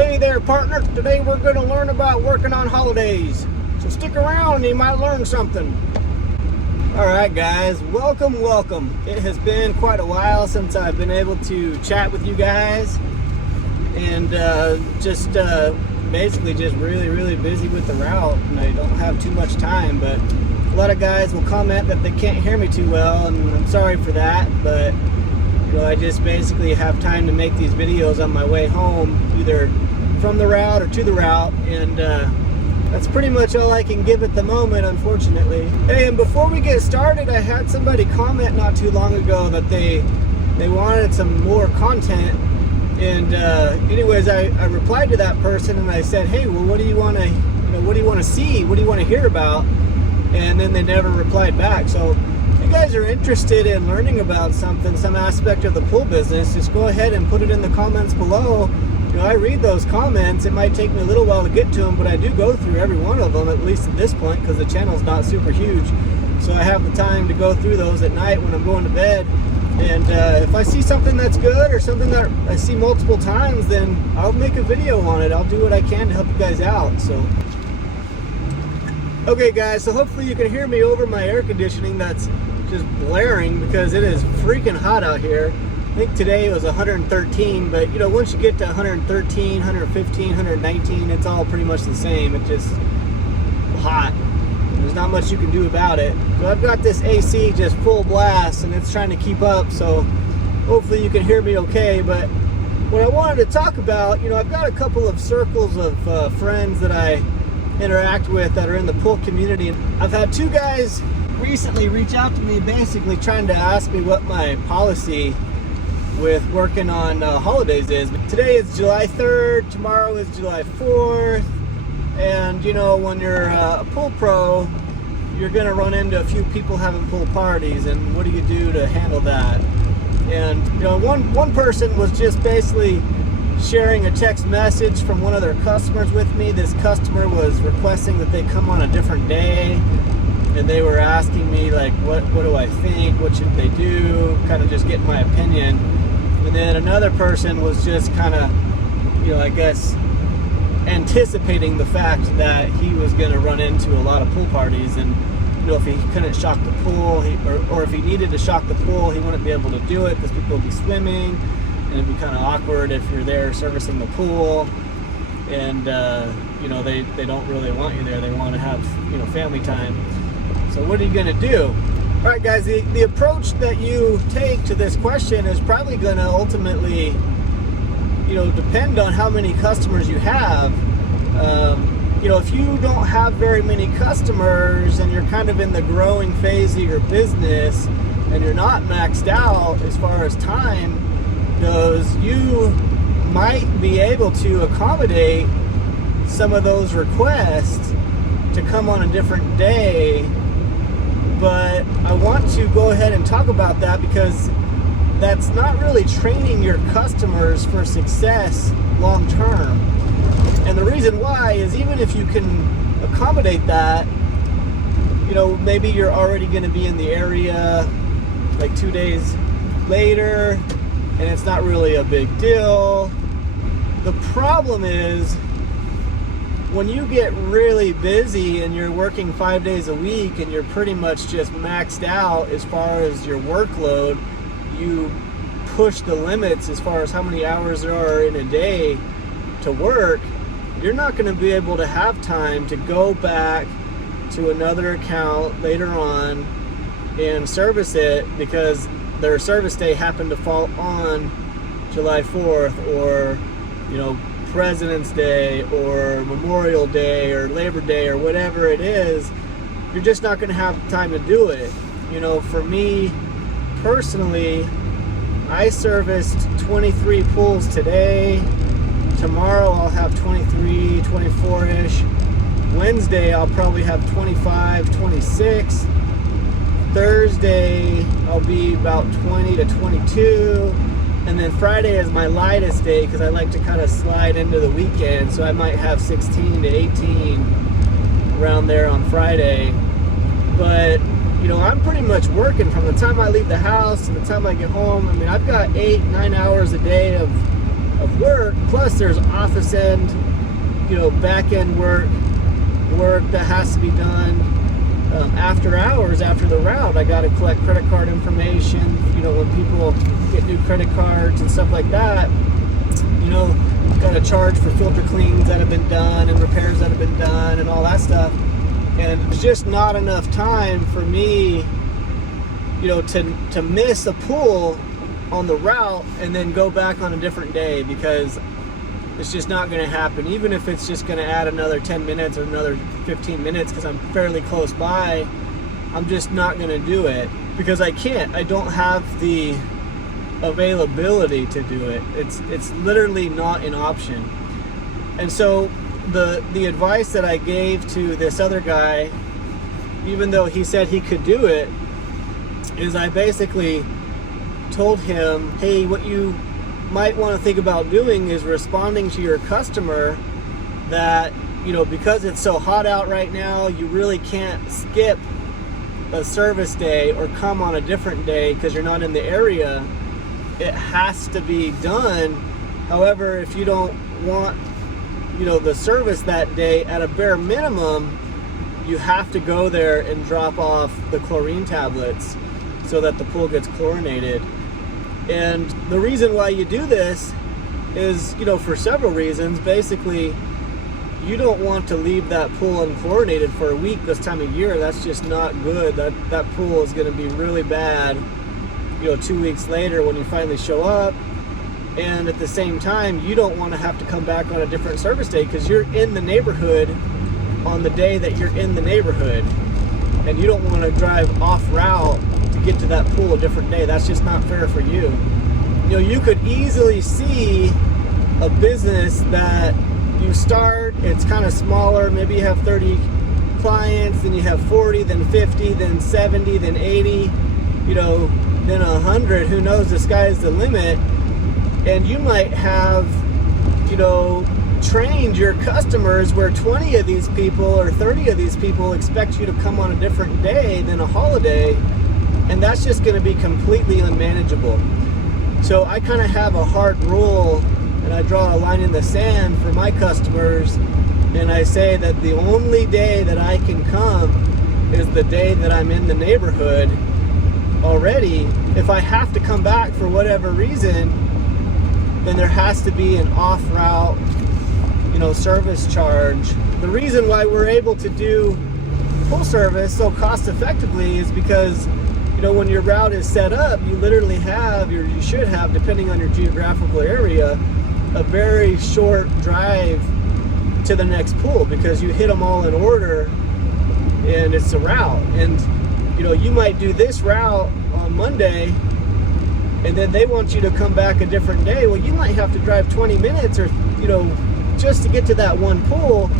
Hey there, partner. Today we're going to learn about working on holidays. So stick around and you might learn something. Alright guys, welcome. It has been quite a while since I've been able to chat with you guys. And basically just really busy with the route. And I don't have too much time, but a lot of guys will comment that they can't hear me too well. And I'm sorry for that, but I just basically have time to make these videos on my way home, either from the route or to the route, and that's pretty much all I can give at the moment, unfortunately. Hey, and before we get started, I had somebody comment not too long ago that they wanted some more content, and anyways, I replied to that person and I said, hey, well, what do you want to, what do you want to see? What do you want to hear about? And then they never replied back. So if you guys are interested in learning about something, some aspect of the pool business, just go ahead and put it in the comments below. I read those comments. It might take me a little while to get to them, but I do go through every one of them, at least at this point, because the channel's not super huge. So I have the time to go through those at night when I'm going to bed. And if I see something that's good or something that I see multiple times, then I'll make a video on it. I'll do what I can to help you guys out. So, okay guys, so hopefully you can hear me over my air conditioning that's just blaring because it is freaking hot out here. I think today was 113, but once you get to 113, 115, 119, it's all pretty much the same. It's just hot. There's not much you can do about it. So I've got this AC just full blast and it's trying to keep up, so hopefully you can hear me okay. But what I wanted to talk about, I've got a couple of circles of friends that I interact with that are in the pool community. I've had two guys recently reach out to me basically trying to ask me what my policy with working on holidays is. Today is July 3rd, tomorrow is July 4th, and when you're a pool pro, you're gonna run into a few people having pool parties, and what do you do to handle that? And one person was just basically sharing a text message from one of their customers with me. This customer was requesting that they come on a different day, and they were asking me like, what do I think, what should they do, kind of just getting my opinion. And then another person was just kind of, I guess, anticipating the fact that he was going to run into a lot of pool parties, and if he couldn't shock the pool, or if he needed to shock the pool, he wouldn't be able to do it because people would be swimming, and it'd be kind of awkward if you're there servicing the pool, and they don't really want you there. They want to have family time. So what are you going to do? All right, guys, the approach that you take to this question is probably going to ultimately, depend on how many customers you have. If you don't have very many customers and you're kind of in the growing phase of your business and you're not maxed out as far as time goes, you might be able to accommodate some of those requests to come on a different day. But I want to go ahead and talk about that because that's not really training your customers for success long term. And the reason why is, even if you can accommodate that, maybe you're already going to be in the area like 2 days later and it's not really a big deal. The problem is, when you get really busy and you're working 5 days a week and you're pretty much just maxed out as far as your workload, you push the limits as far as how many hours there are in a day to work, you're not going to be able to have time to go back to another account later on and service it because their service day happened to fall on July 4th or, President's Day or Memorial Day or Labor Day or whatever it is. You're just not going to have time to do it. For me personally, I serviced 23 pools today. Tomorrow I'll have 23, 24-ish. Wednesday I'll probably have 25, 26. Thursday I'll be about 20 to 22. And then Friday is my lightest day because I like to kind of slide into the weekend. So I might have 16 to 18 around there on Friday. But, I'm pretty much working from the time I leave the house to the time I get home. I mean, I've got 8-9 hours a day of of work. Plus there's office end, back end work that has to be done after hours, after the route. I got to collect credit card information, when people get new credit cards and stuff like that. Got to charge for filter cleans that have been done and repairs that have been done and all that stuff. And it's just not enough time for me, to miss a pull on the route and then go back on a different day, because it's just not going to happen. Even if it's just going to add another 10 minutes or another 15 minutes because I'm fairly close by, I'm just not going to do it because I can't. I don't have the availability to do it. It's literally not an option. And so the advice that I gave to this other guy, even though he said he could do it, is I basically told him, hey, what you might want to think about doing is responding to your customer that, because it's so hot out right now, you really can't skip a service day or come on a different day because you're not in the area. It has to be done. However, if you don't want, the service that day, at a bare minimum, you have to go there and drop off the chlorine tablets so that the pool gets chlorinated. And the reason why you do this is, for several reasons. Basically, you don't want to leave that pool unchlorinated for a week this time of year. That's just not good. That pool is going to be really bad, 2 weeks later when you finally show up. And at the same time, you don't want to have to come back on a different service day because you're in the neighborhood on the day that you're in the neighborhood. And you don't want to drive off route to get to that pool a different day. That's just not fair for you. You could easily see a business that you start, it's kind of smaller, maybe you have 30 clients, then you have 40, then 50, then 70, then 80, then 100. Who knows? The sky's the limit. And you might have, trained your customers where 20 of these people or 30 of these people expect you to come on a different day than a holiday, and that's just going to be completely unmanageable. So I kind of have a hard rule, and I draw a line in the sand for my customers, and I say that the only day that I can come is the day that I'm in the neighborhood already. If I have to come back for whatever reason, then there has to be an off-route, service charge. The reason why we're able to do full service so cost effectively is because, when your route is set up, you literally have, you should have, depending on your geographical area, a very short drive to the next pool because you hit them all in order and it's a route. And, you might do this route on Monday and then they want you to come back a different day. Well, you might have to drive 20 minutes or, just to get to that one pool,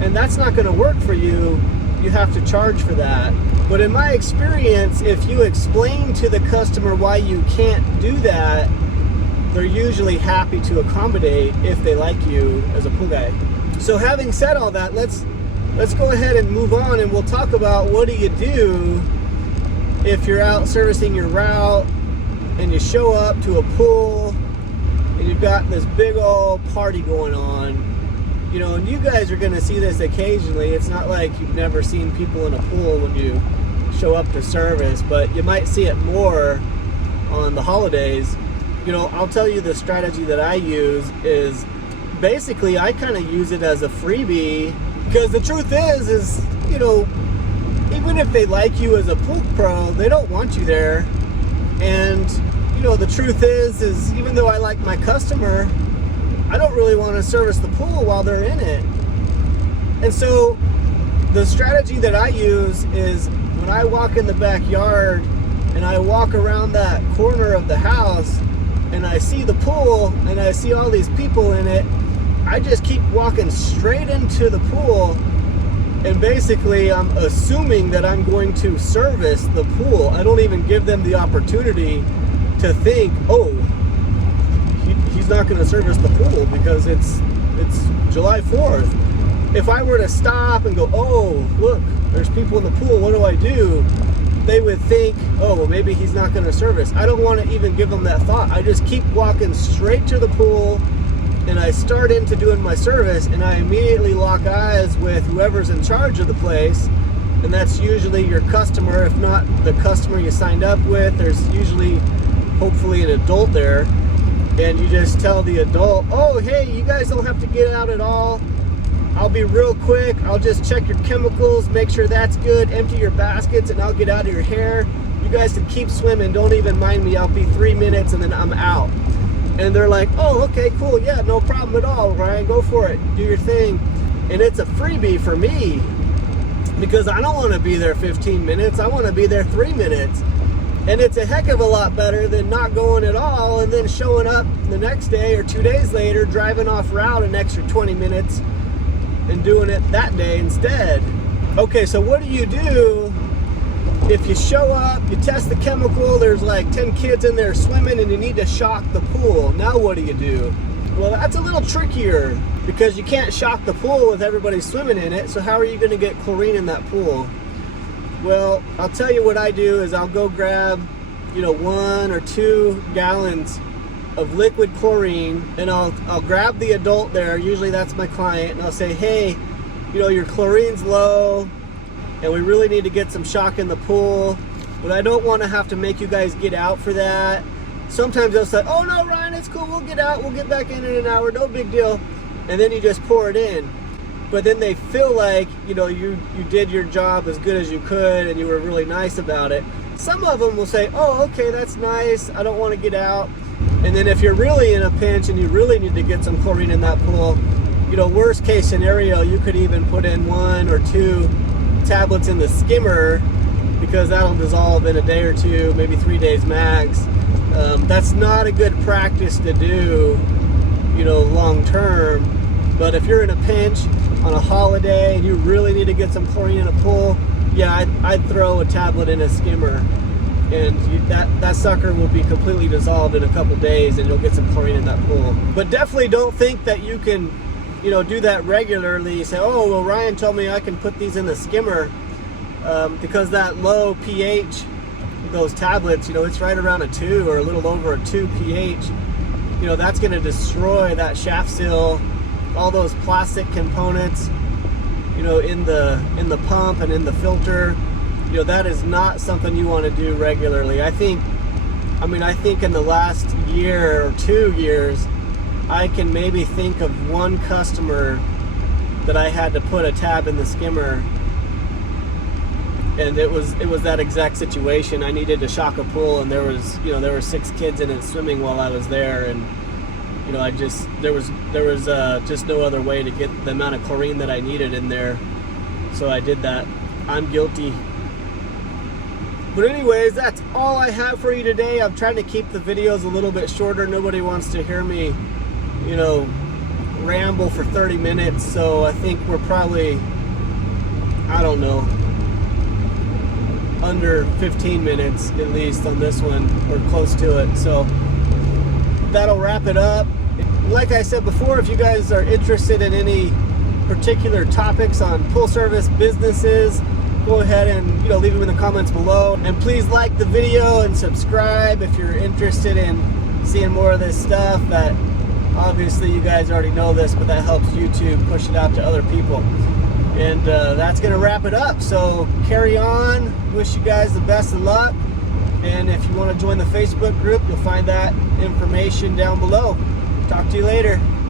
and that's not going to work for you. You have to charge for that. But in my experience, if you explain to the customer why you can't do that, they're usually happy to accommodate if they like you as a pool guy. So having said all that, let's go ahead and move on, and we'll talk about what do you do if you're out servicing your route and you show up to a pool and you've got this big old party going on, and you guys are going to see this occasionally. It's not like you've never seen people in a pool when you show up to service, but you might see it more on the holidays. I'll tell you the strategy that I use is basically I kind of use it as a freebie, because the truth is, even if they like you as a pool pro, they don't want you there. And the truth is even though I like my customer, I don't really want to service the pool while they're in it. And so the strategy that I use is when I walk in the backyard and I walk around that corner of the house and I see the pool and I see all these people in it, I just keep walking straight into the pool, and basically I'm assuming that I'm going to service the pool. I don't even give them the opportunity to think, oh, he's not going to service the pool because it's July 4th. If I were to stop and go, oh, look, there's people in the pool, what do I do? They would think, oh, well, maybe he's not going to service. I don't want to even give them that thought. I just keep walking straight to the pool, and I start into doing my service, and I immediately lock eyes with whoever's in charge of the place, and that's usually your customer. If not the customer you signed up with, there's usually, hopefully, an adult there, and you just tell the adult, oh, hey, you guys don't have to get out at all. I'll be real quick. I'll just check your chemicals, make sure that's good, empty your baskets, and I'll get out of your hair. You guys can keep swimming. Don't even mind me. I'll be 3 minutes, and then I'm out. And they're like, oh, okay, cool. Yeah, no problem at all, Ryan. Go for it. Do your thing. And it's a freebie for me because I don't want to be there 15 minutes. I want to be there 3 minutes. And it's a heck of a lot better than not going at all and then showing up the next day or 2 days later, driving off route an extra 20 minutes and doing it that day instead. Okay, so what do you do if you show up, you test the chemical, there's like 10 kids in there swimming and you need to shock the pool? Now what do you do? Well, that's a little trickier because you can't shock the pool with everybody swimming in it. So how are you going to get chlorine in that pool? Well, I'll tell you what I do is I'll go grab, 1 or 2 gallons of liquid chlorine, and I'll grab the adult there. Usually that's my client, and I'll say, hey, your chlorine's low, and we really need to get some shock in the pool, but I don't want to have to make you guys get out for that. Sometimes they'll say, oh no, Ryan, it's cool, we'll get out, we'll get back in an hour, no big deal. And then you just pour it in. But then they feel like, you did your job as good as you could and you were really nice about it. Some of them will say, oh, okay, that's nice, I don't want to get out. And then if you're really in a pinch and you really need to get some chlorine in that pool, worst case scenario, you could even put in 1 or 2 tablets in the skimmer because that'll dissolve in a day or 2, maybe 3 days max. That's not a good practice to do, long term. But if you're in a pinch on a holiday and you really need to get some chlorine in a pool, yeah, I'd throw a tablet in a skimmer, and that sucker will be completely dissolved in a couple days, and you'll get some chlorine in that pool. But definitely don't think that you can, do that regularly. You say, oh, well, Ryan told me I can put these in the skimmer because that low pH, those tablets, it's right around a 2 or a little over a 2 pH. That's going to destroy that shaft seal, all those plastic components, in the pump and in the filter. That is not something you want to do regularly. I think in the last year or 2 years, I can maybe think of 1 customer that I had to put a tab in the skimmer, and it was that exact situation. I needed to shock a pool, and there were 6 kids in it swimming while I was there, and there was just no other way to get the amount of chlorine that I needed in there, so I did that. I'm guilty. But anyways, that's all I have for you today. I'm trying to keep the videos a little bit shorter. Nobody wants to hear me, ramble for 30 minutes. So I think we're probably, I don't know, under 15 minutes at least on this one, or close to it. So that'll wrap it up. Like I said before, if you guys are interested in any particular topics on pool service businesses, go ahead and leave them in the comments below. And please like the video and subscribe if you're interested in seeing more of this stuff. That obviously you guys already know this, but that helps YouTube push it out to other people. And that's gonna wrap it up. So carry on. Wish you guys the best of luck. And if you want to join the Facebook group, you'll find that information down below. Talk to you later.